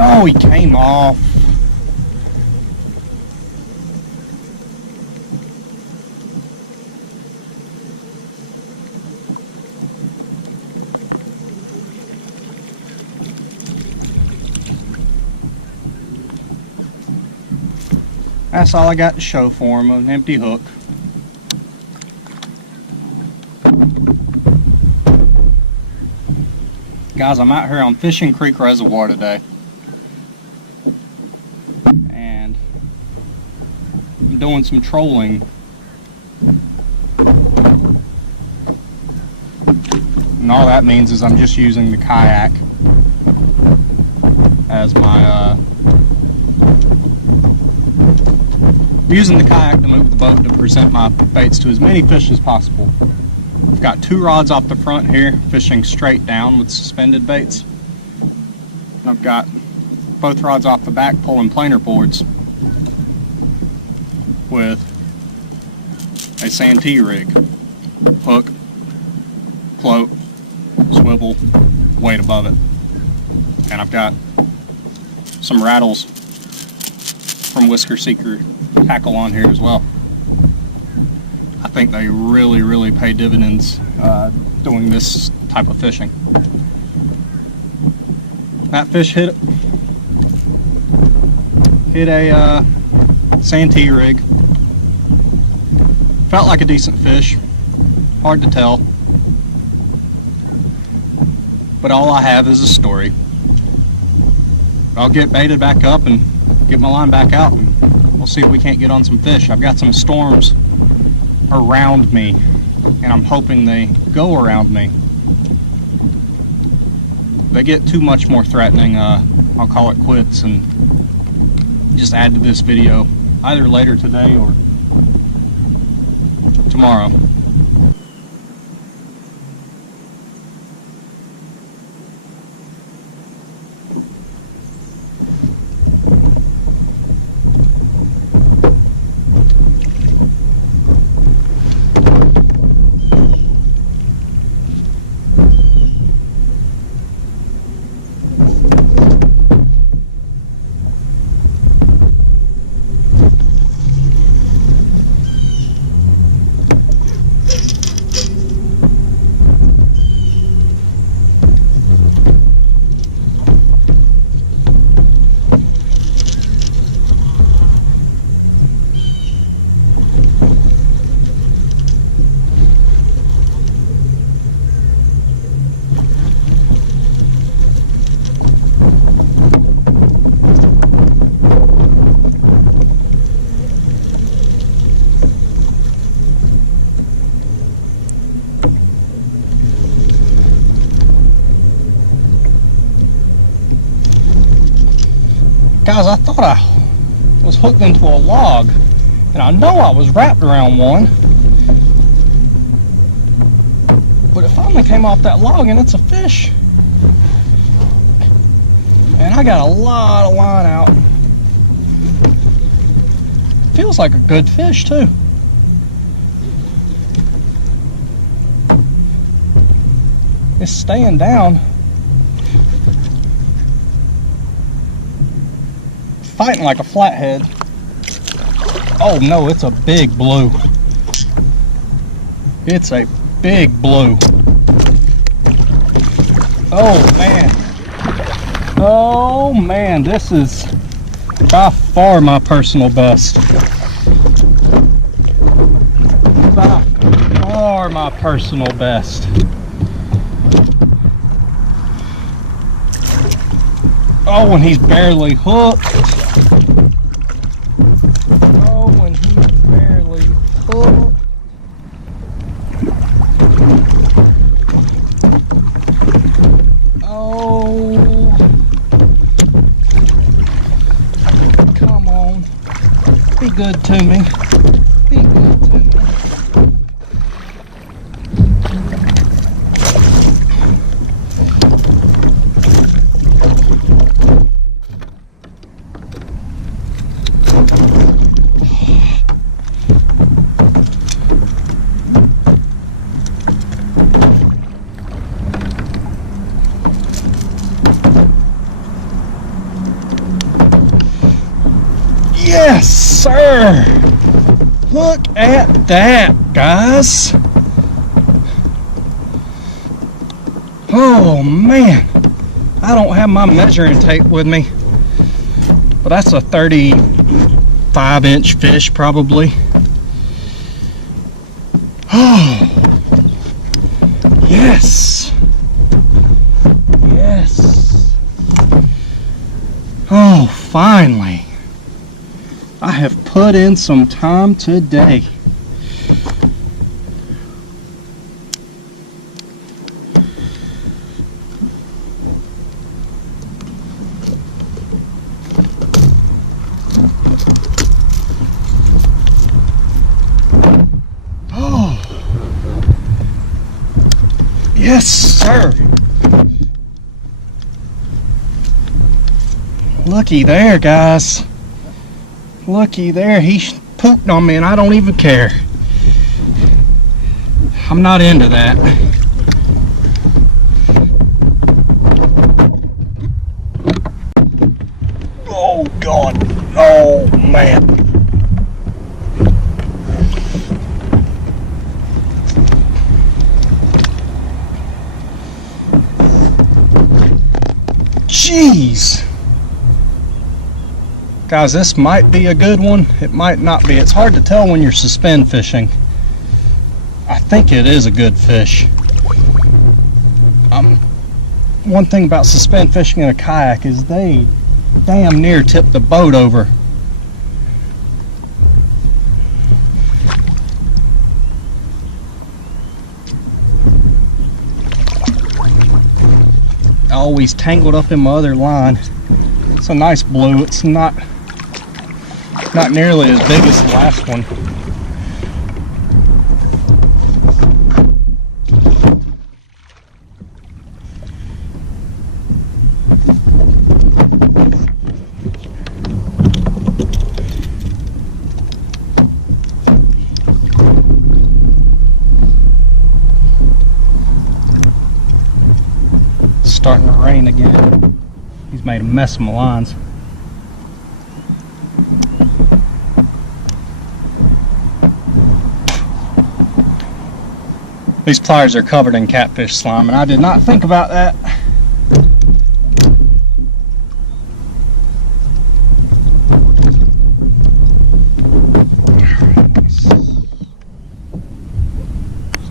Oh, he came off. That's all I got to show for him, an empty hook. Guys, I'm out here on Fishing Creek Reservoir today. And I'm doing some trolling. And all that means is I'm just using the kayak as my using the kayak to move the boat to present my baits to as many fish as possible. I've got 2 rods off the front here, fishing straight down with suspended baits. And I've got both rods off the back pulling planer boards with a Santee rig. Hook, float, swivel, weight above it. And I've got some rattles from Whisker Seeker tackle on here as well. I think they really pay dividends doing this type of fishing. That fish hit a Santee rig. Felt like a decent fish. Hard to tell. But all I have is a story. I'll get baited back up and get my line back out, and we'll see if we can't get on some fish. I've got some storms around me, and I'm hoping they go around me. If they get too much more threatening, I'll call it quits and just add to this video either later today or tomorrow. Guys, I thought I was hooked into a log, and I know I was wrapped around one, but it finally came off that log and it's a fish. And I got a lot of line out. Feels like a good fish too. It's staying down. Fighting like a flathead. Oh no, it's a big blue. It's a big blue. Oh man. Oh man, this is by far my personal best. By far my personal best. Oh, and he's barely hooked. Be good to me. Be good to me. Yes, sir! Look at that, guys! Oh man, I don't have my measuring tape with me, but that's a 35-inch fish probably. Oh, yes, yes. Oh, finally. I have put in some time today. Oh, yes, sir. Looky there, guys. Looky there, he pooped on me and I don't even care. I'm not into that. Oh God, oh man. Jeez. Guys, this might be a good one. It might not be. It's hard to tell when you're suspend fishing. I think it is a good fish. One thing about suspend fishing in a kayak is they damn near tip the boat over. Always tangled up in my other line. It's a nice blue. It's not nearly as big as the last one. It's starting to rain again. He's made a mess of my lines. These pliers are covered in catfish slime, and I did not think about that.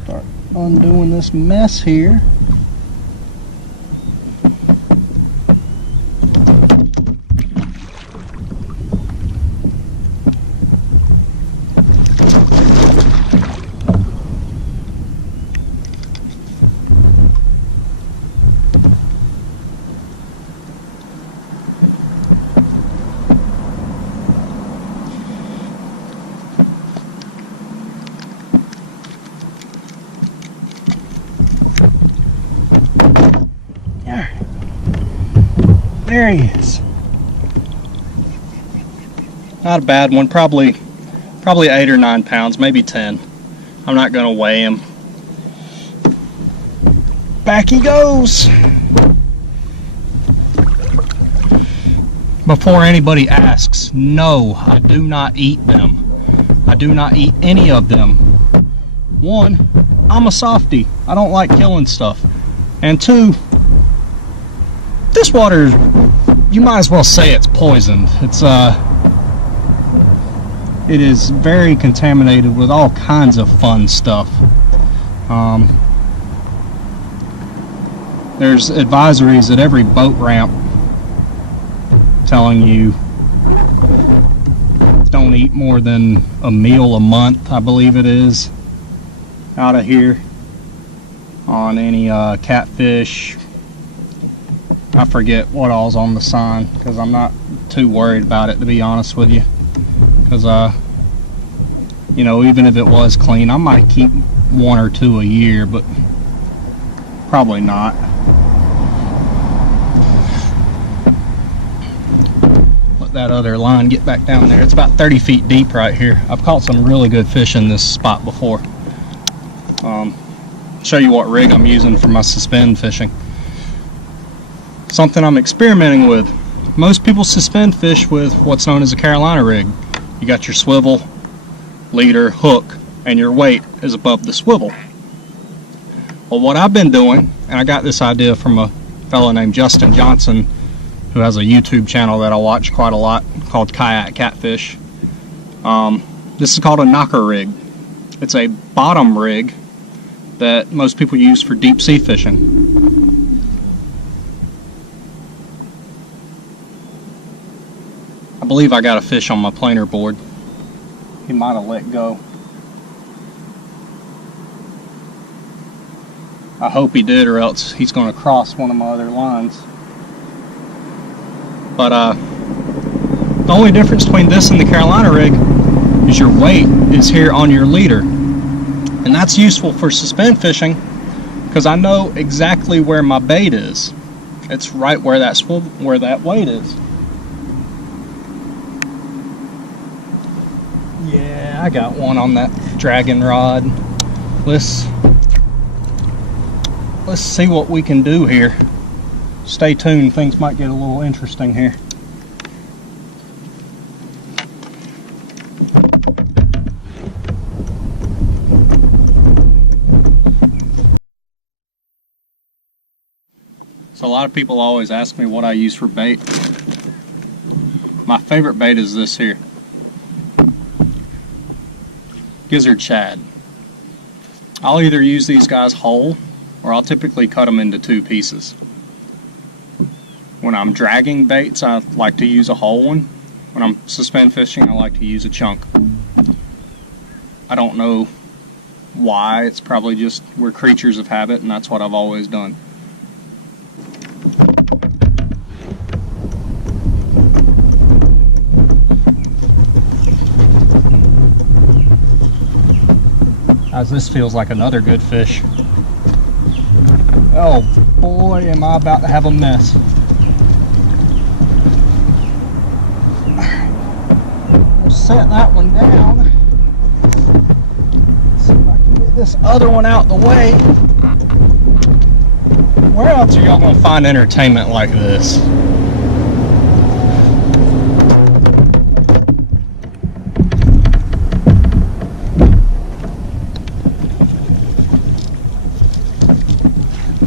Start undoing this mess here. There he is. Not a bad one. Probably 8 or 9 pounds, maybe 10. I'm not gonna weigh him. Back he goes. Before anybody asks, no, I do not eat them. I do not eat any of them. One, I'm a softie. I don't like killing stuff. And two, this water, you might as well say it's poisoned. It is very contaminated with all kinds of fun stuff. There's advisories at every boat ramp telling you don't eat more than a meal a month, I believe it is, out of here on any catfish. I forget what all's on the sign because I'm not too worried about it, to be honest with you, because you know, even if it was clean, I might keep 1 or 2 a year, but probably not. Let that other line get back down there. It's about 30 feet deep right here. I've caught some really good fish in this spot before. Show you what rig I'm using for my suspend fishing. Something I'm experimenting with. Most people suspend fish with what's known as a Carolina rig. You got your swivel, leader, hook, and your weight is above the swivel. Well, what I've been doing, and I got this idea from a fellow named Justin Johnson, who has a YouTube channel that I watch quite a lot called Catfish. This is called a knocker rig. It's a bottom rig that most people use for deep sea fishing. I believe I got a fish on my planer board. He might have let go. I hope he did, or else he's going to cross one of my other lines. But the only difference between this and the Carolina rig is your weight is here on your leader. And that's useful for suspend fishing because I know exactly where my bait is. It's right where that weight is. Yeah, I got one on that dragon rod. Let's see what we can do here. Stay tuned, things might get a little interesting here. So a lot of people always ask me what I use for bait. My favorite bait is this here. Gizzard shad. I'll either use these guys whole or I'll typically cut them into 2 pieces. When I'm dragging baits, I like to use a whole one. When I'm suspend fishing, I like to use a chunk. I don't know why, it's probably just we're creatures of habit and that's what I've always done. As this feels like another good fish. Oh boy, am I about to have a mess. We'll set that one down. See if I can get this other one out the way. Where else are y'all gonna find entertainment like this?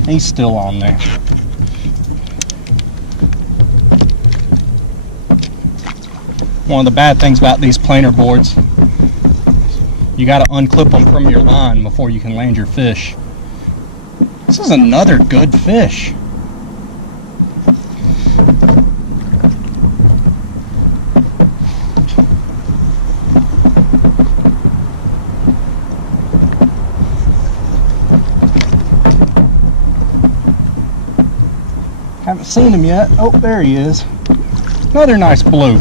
He's still on there. One of the bad things about these planer boards, you got to unclip them from your line before you can land your fish. This is another good fish. Haven't seen him yet. Oh, there he is. Another nice blue.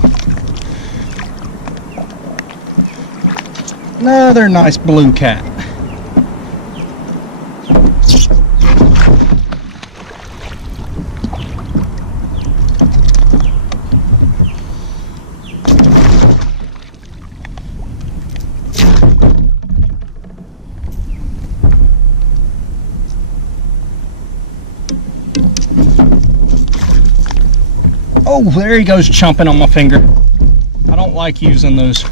Another nice blue cat. Oh, there he goes, chomping on my finger. I don't like using those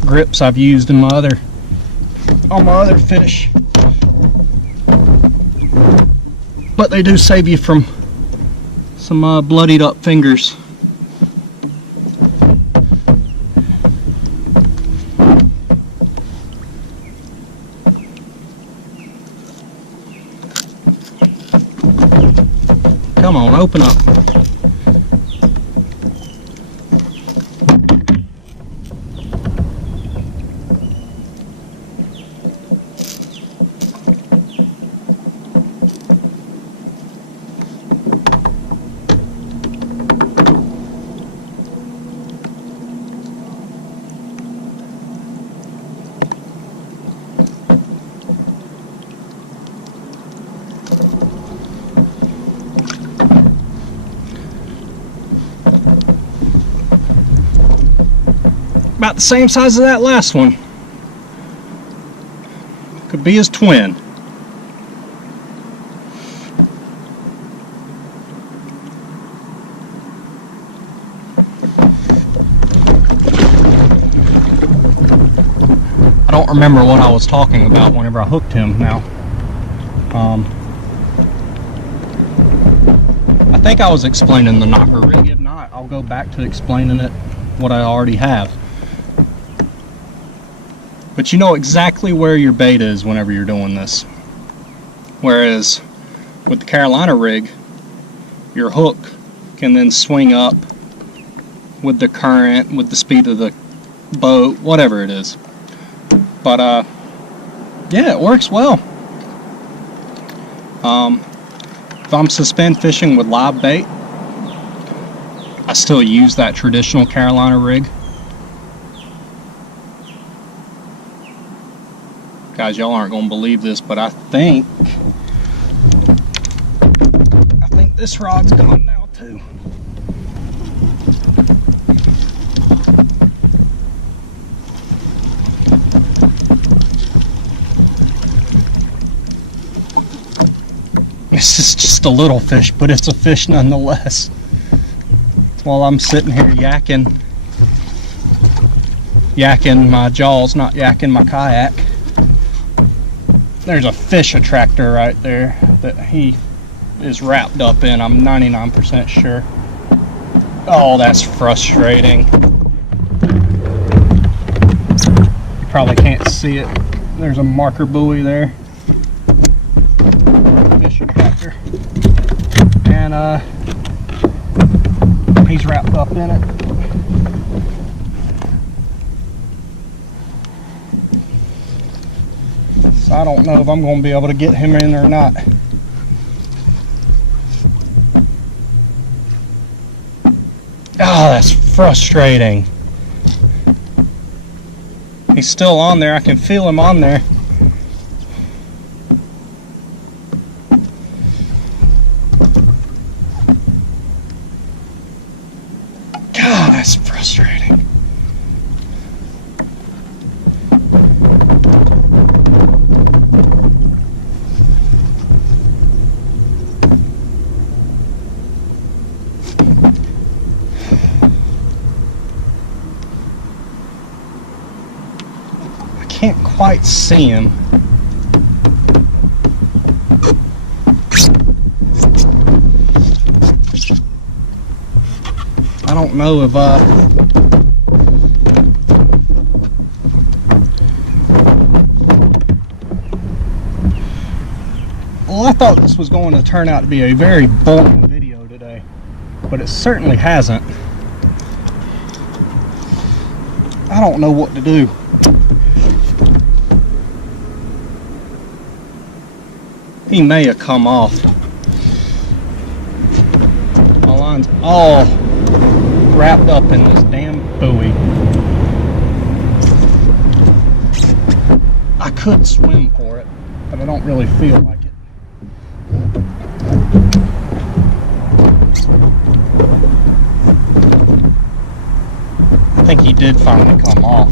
grips I've used in on my other fish, but they do save you from some bloodied up fingers. Come on, open up. About the same size as that last one. Could be his twin. don't remember what I was talking about whenever I hooked him now. I think I was explaining the knocker rig. If not, I'll go back to explaining it, what I already have. But you know exactly where your bait is whenever you're doing this. Whereas with the Carolina rig, your hook can then swing up with the current, with the speed of the boat, whatever it is. But yeah, it works well. If I'm suspend fishing with live bait, I still use that traditional Carolina rig. Guys, y'all aren't gonna believe this, but I think this rod's gone now too. This is just a little fish, but it's a fish nonetheless. While I'm sitting here yakking my jaws, not yakking my kayak. There's a fish attractor right there that he is wrapped up in, I'm 99% sure. Oh, that's frustrating. You probably can't see it. There's a marker buoy there. Fish attractor. And he's wrapped up in it. So I don't know if I'm going to be able to get him in or not. Oh, that's frustrating. He's still on there. I can feel him on there. God, that's frustrating. Can't quite see him. I don't know if well, I thought this was going to turn out to be a very boring video today, but it certainly hasn't. I don't know what to do. He may have come off. My line's all wrapped up in this damn buoy. I could swim for it, but I don't really feel like it. I think he did finally come off.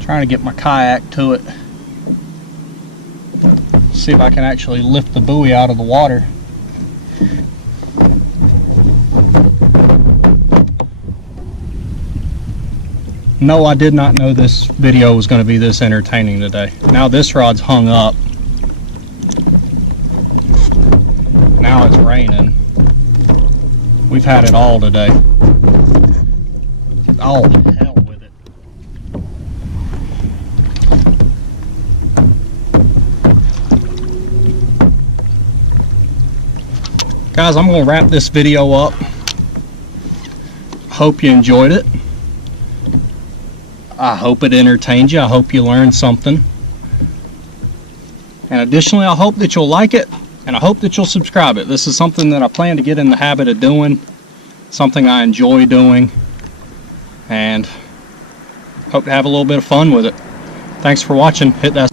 Trying to get my kayak to it. See if I can actually lift the buoy out of the water. No, I did not know this video was going to be this entertaining today. Now this rod's hung up. Now it's raining. We've had it all today. Oh, hell with it. Guys, I'm going to wrap this video up. Hope you enjoyed it. I hope it entertained you. I hope you learned something. And additionally, I hope that you'll like it, and I hope that you'll subscribe it. This is something that I plan to get in the habit of doing, something I enjoy doing, and hope to have a little bit of fun with it. Thanks for watching. Hit that